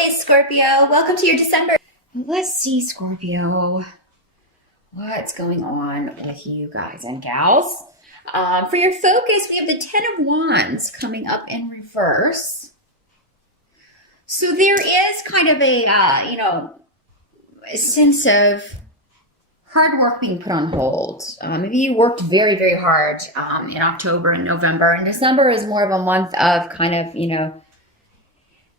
holidays, Scorpio. Welcome to your December. Let's see, Scorpio, what's going on with you guys and gals. For your focus, we have the Ten of Wands coming up in reverse. So there is kind of a, a sense of hard work being put on hold. Maybe you worked very, very hard in October and November, and December is more of a month of kind of,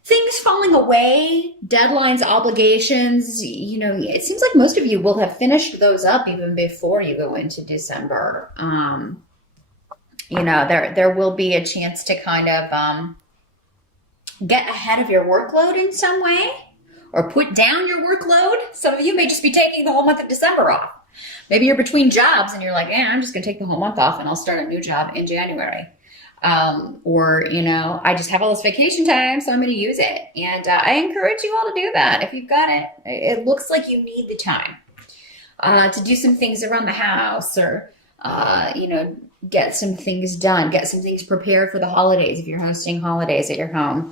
things falling away, deadlines, obligations. It seems like most of you will have finished those up even before you go into December. There will be a chance to kind of get ahead of your workload in some way, or put down your workload. Some of you may just be taking the whole month of December off. Maybe you're between jobs and you're like, I'm just going to take the whole month off and I'll start a new job in January. I just have all this vacation time, so I'm going to use it. And I encourage you all to do that. If you've got it, it looks like you need the time to do some things around the house, or, get some things done, get some things prepared for the holidays if you're hosting holidays at your home.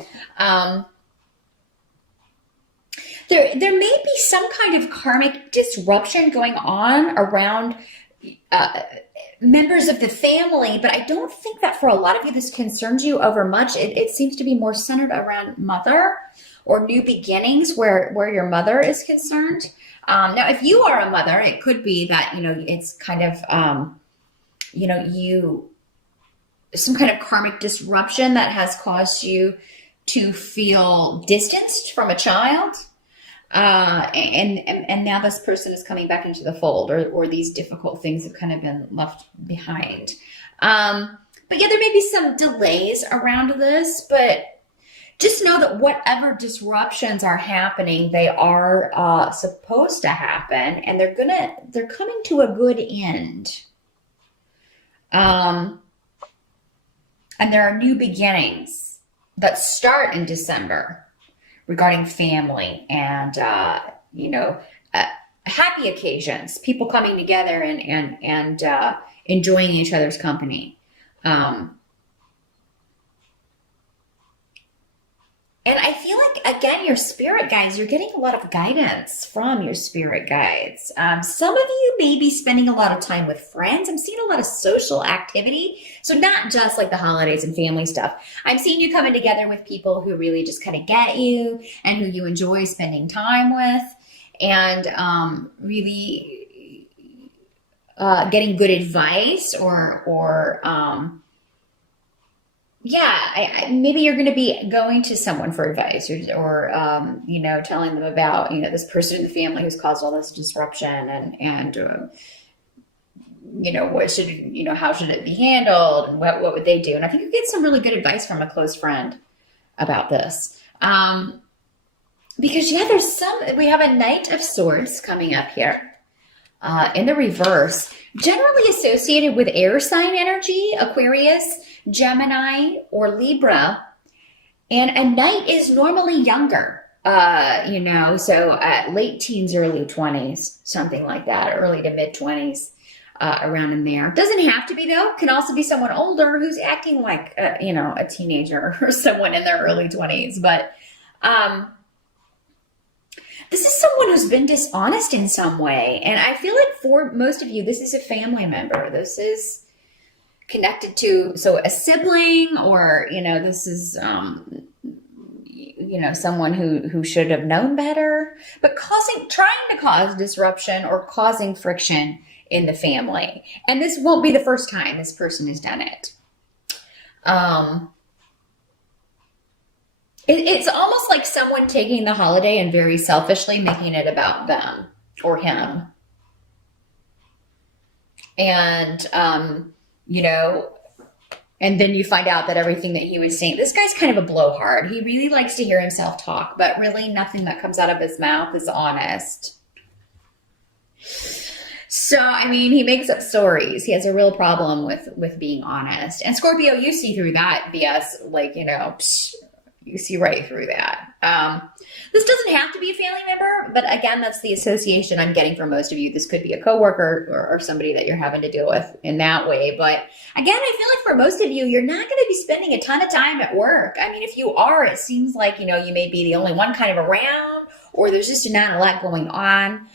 There may be some kind of karmic disruption going on around members of the family, but I don't think that for a lot of you this concerns you over much. It seems to be more centered around mother or new beginnings where your mother is concerned. Now, if you are a mother, it could be that, it's kind of, some kind of karmic disruption that has caused you to feel distanced from a child. And now this person is coming back into the fold, or these difficult things have kind of been left behind. But yeah, there may be some delays around this, but just know that whatever disruptions are happening, they are supposed to happen, and they're coming to a good end. And there are new beginnings that start in December regarding family and, happy occasions, people coming together and enjoying each other's company. And I feel like, again, your spirit guides, you're getting a lot of guidance from your spirit guides. Some of you may be spending a lot of time with friends. I'm seeing a lot of social activity. So not just like the holidays and family stuff. I'm seeing you coming together with people who really just kind of get you and who you enjoy spending time with, and really getting good advice maybe you're going to be going to someone for advice, or telling them about, this person in the family who's caused all this disruption, and how should it be handled, and what would they do? And I think you get some really good advice from a close friend about this. Because we have a Knight of Swords coming up here in the reverse, generally associated with air sign energy, Aquarius, Gemini, or Libra. And a knight is normally younger, so late teens, early 20s, something like that, early to mid 20s, around in there. Doesn't have to be, though. Can also be someone older who's acting like, a teenager, or someone in their early 20s. But this is someone who's been dishonest in some way. And I feel like for most of you, this is a family member. This is connected to, a sibling, or, this is, someone who should have known better, but trying to cause disruption or causing friction in the family. And this won't be the first time this person has done it. It's almost like someone taking the holiday and very selfishly making it about them or him. And, and then you find out that everything that he was saying, this guy's kind of a blowhard. He really likes to hear himself talk, but really nothing that comes out of his mouth is honest. So, he makes up stories. He has a real problem with being honest. And Scorpio, you see through that BS, You see right through that. This doesn't have to be a family member, but again, that's the association I'm getting from most of you. This could be a coworker or somebody that you're having to deal with in that way. But again, I feel like for most of you, you're not going to be spending a ton of time at work. I mean, if you are, it seems like, you may be the only one kind of around, or there's just not a lot going on.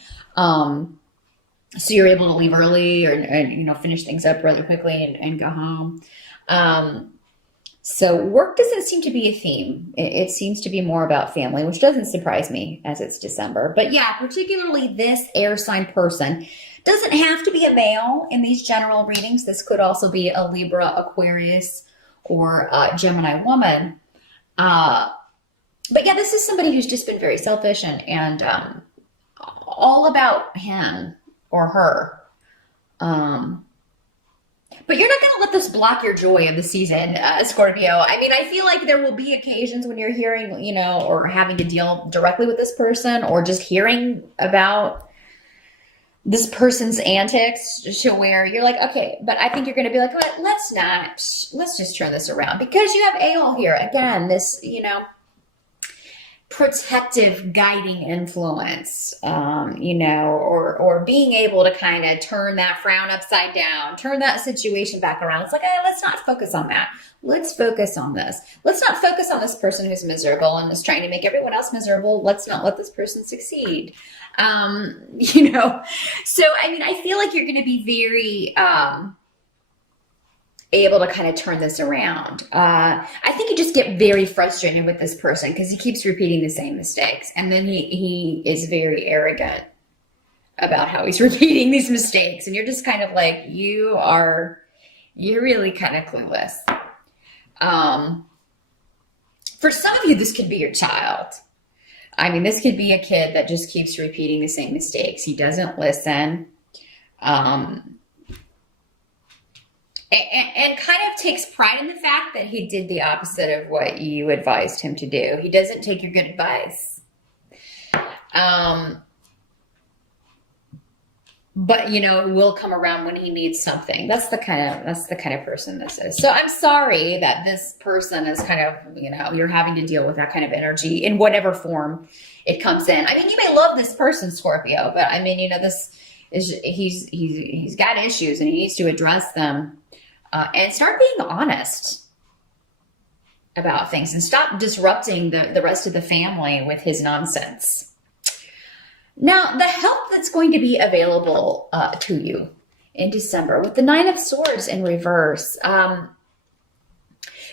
So you're able to leave early or finish things up really quickly and go home. So work doesn't seem to be a theme. It seems to be more about family, which doesn't surprise me as it's December. But yeah, particularly this air sign person doesn't have to be a male in these general readings. This could also be a Libra, Aquarius, or a Gemini woman. But yeah, this is somebody who's just been very selfish and all about him or her. But you're not going to let this block your joy of the season, Scorpio. I mean, I feel like there will be occasions when you're hearing, or having to deal directly with this person, or just hearing about this person's antics to where you're like, okay, but I think you're going to be like, let's just turn this around, because you have Ale here. Again, this, protective guiding influence, or being able to kind of turn that frown upside down, turn that situation back around. It's like, let's not focus on that. Let's focus on this. Let's not focus on this person who's miserable and is trying to make everyone else miserable. Let's not let this person succeed. So, I mean, I feel like you're going to be very, able to kind of turn this around. I think you just get very frustrated with this person because he keeps repeating the same mistakes. And then he is very arrogant about how he's repeating these mistakes. And you're just kind of like, you're really kind of clueless. For some of you, this could be your child. I mean, this could be a kid that just keeps repeating the same mistakes. He doesn't listen. And kind of takes pride in the fact that he did the opposite of what you advised him to do. He doesn't take your good advice. But will come around when he needs something. That's the kind of person this is. So I'm sorry that this person is kind of, you're having to deal with that kind of energy in whatever form it comes in. I mean, you may love this person, Scorpio, but I mean, this is, he's got issues and he needs to address them. And start being honest about things and stop disrupting the rest of the family with his nonsense. Now, the help that's going to be available to you in December with the Nine of Swords in reverse,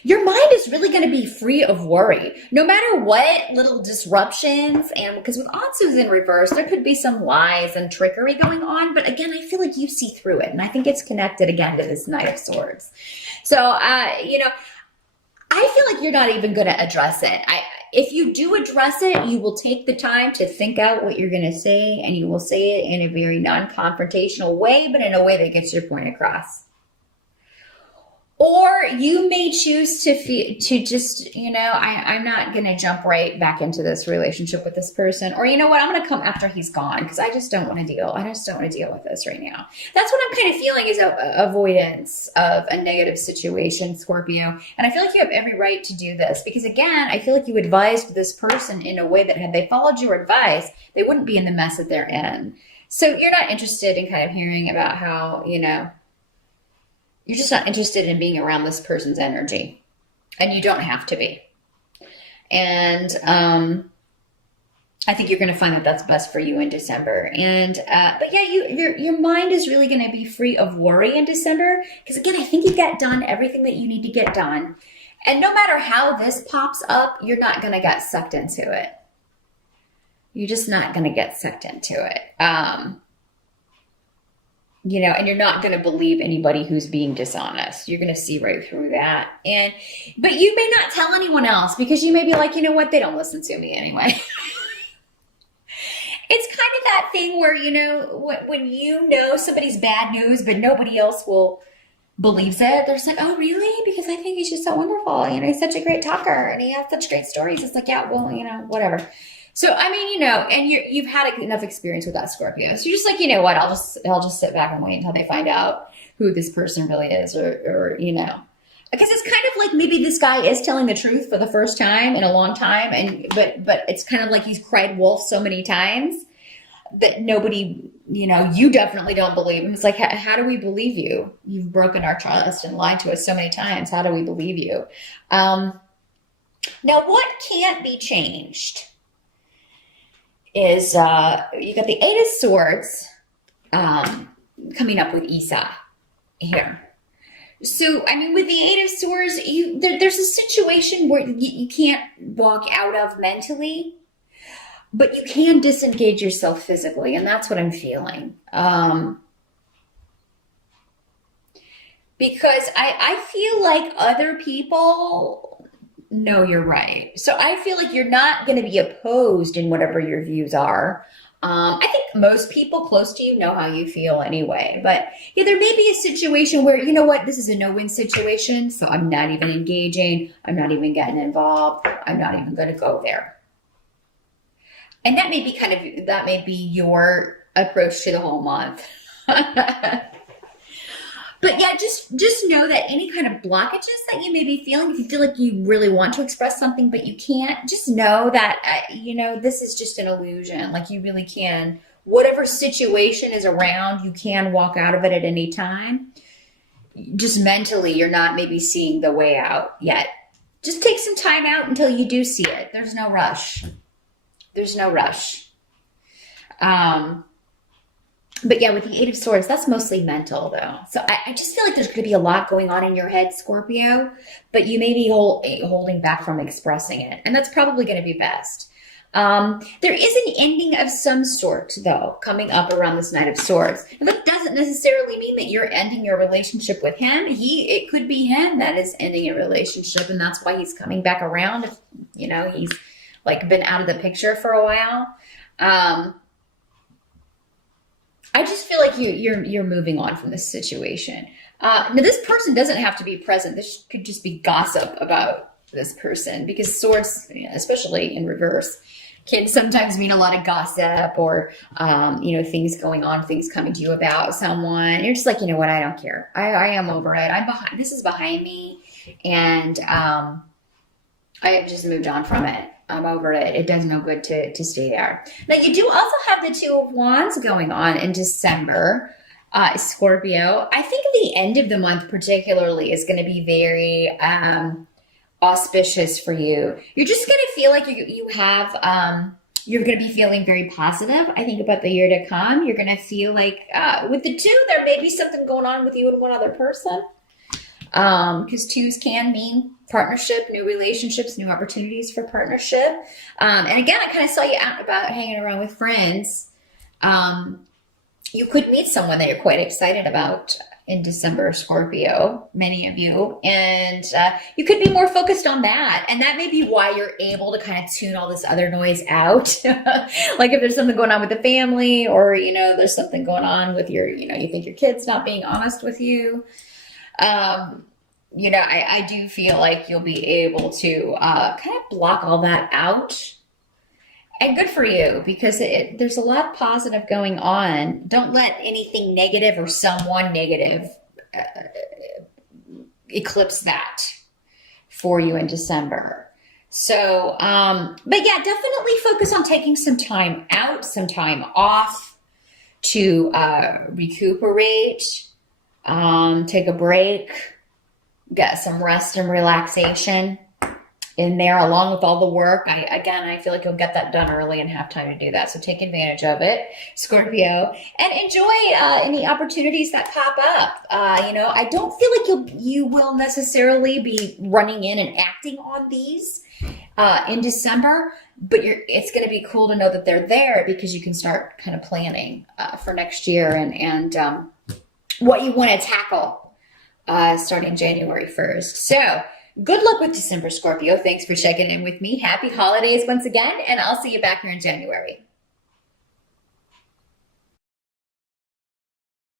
your mind is really going to be free of worry. No matter what little disruptions, and because with Ansu's in reverse, there could be some lies and trickery going on. But again, I feel like you see through it. And I think it's connected again to this Knight of Swords. So, I feel like you're not even going to address it. If you do address it, you will take the time to think out what you're going to say, and you will say it in a very non-confrontational way, but in a way that gets your point across. Or you may choose to just, I'm not going to jump right back into this relationship with this person. Or, you know what, I'm going to come after he's gone because I just don't want to deal with this right now. That's what I'm kind of feeling is avoidance of a negative situation, Scorpio. And I feel like you have every right to do this because, again, I feel like you advised this person in a way that had they followed your advice, they wouldn't be in the mess that they're in. So you're not interested in kind of hearing about how, you're just not interested in being around this person's energy, and you don't have to be. And I think you're going to find that that's best for you in December. And but yeah, your mind is really going to be free of worry in December because, again, I think you got done everything that you need to get done. And no matter how this pops up, you're not going to get sucked into it. You're just not going to get sucked into it. And you're not going to believe anybody who's being dishonest. You're going to see right through that. But you may not tell anyone else because you may be like, you know what? They don't listen to me anyway. It's kind of that thing where, when somebody's bad news, but nobody else believes it. They're just like, oh, really? Because I think he's just so wonderful. He's such a great talker and he has such great stories. It's like, yeah, well, whatever. So, I mean, and you've had enough experience with that, Scorpio. So you're just like, you know what, I'll just sit back and wait until they find out who this person really is or Because it's kind of like maybe this guy is telling the truth for the first time in a long time, and but it's kind of like he's cried wolf so many times that nobody, you definitely don't believe him. It's like, how do we believe you? You've broken our trust and lied to us so many times. How do we believe you? Now, what can't be changed is you got the Eight of Swords coming up with Isa here. So, I mean, with the Eight of Swords, there's a situation where you can't walk out of mentally, but you can disengage yourself physically, and that's what I'm feeling. Because I feel like other people know you're right. So I feel like you're not going to be opposed in whatever your views are. I think most people close to you know how you feel anyway. But yeah, there may be a situation where, you know what, this is a no-win situation, so I'm not even engaging. I'm not even getting involved. I'm not even going to go there. And that may be your approach to the whole month. But yeah, just know that any kind of blockages that you may be feeling, if you feel like you really want to express something but you can't, just know that, this is just an illusion. Like, you really can. Whatever situation is around, you can walk out of it at any time. Just mentally, you're not maybe seeing the way out yet. Just take some time out until you do see it. There's no rush. There's no rush. But yeah, with the Eight of Swords, that's mostly mental though. So I just feel like there's going to be a lot going on in your head, Scorpio, but you may be holding back from expressing it. And that's probably going to be best. There is an ending of some sort though, coming up around this Knight of Swords. And that doesn't necessarily mean that you're ending your relationship with him. It could be him that is ending a relationship, and that's why he's coming back around. If, he's like been out of the picture for a while. I just feel like you're moving on from this situation. Now, this person doesn't have to be present. This could just be gossip about this person, because swords, especially in reverse, can sometimes mean a lot of gossip or, things going on, things coming to you about someone. You're just like, you know what? I don't care. I am over it. This is behind me, and I have just moved on from it. I'm over it. It does no good to stay there. Now, you do also have the Two of Wands going on in December, Scorpio. I think the end of the month particularly is going to be very auspicious for you. You're just going to feel like you're going to be feeling very positive, I think, about the year to come. You're going to feel like with the two, there may be something going on with you and one other person. Because twos can mean partnership, new relationships, new opportunities for partnership. And again, I kind of saw you out and about hanging around with friends. You could meet someone that you're quite excited about in December, Scorpio, many of you. And you could be more focused on that. And that may be why you're able to kind of tune all this other noise out. Like if there's something going on with the family, or, there's something going on with you think your kid's not being honest with you. I do feel like you'll be able to kind of block all that out. And good for you, because there's a lot of positive going on. Don't let anything negative or someone negative eclipse that for you in December. So, but yeah, definitely focus on taking some time out, some time off to recuperate. Take a break, get some rest and relaxation in there along with all the work. I feel like you'll get that done early and have time to do that. So take advantage of it, Scorpio, and enjoy any opportunities that pop up. I don't feel like you will necessarily be running in and acting on these in December, but it's going to be cool to know that they're there, because you can start kind of planning for next year and what you want to tackle starting January 1st. So good luck with December, Scorpio. Thanks for checking in with me. Happy holidays once again, and I'll see you back here in January.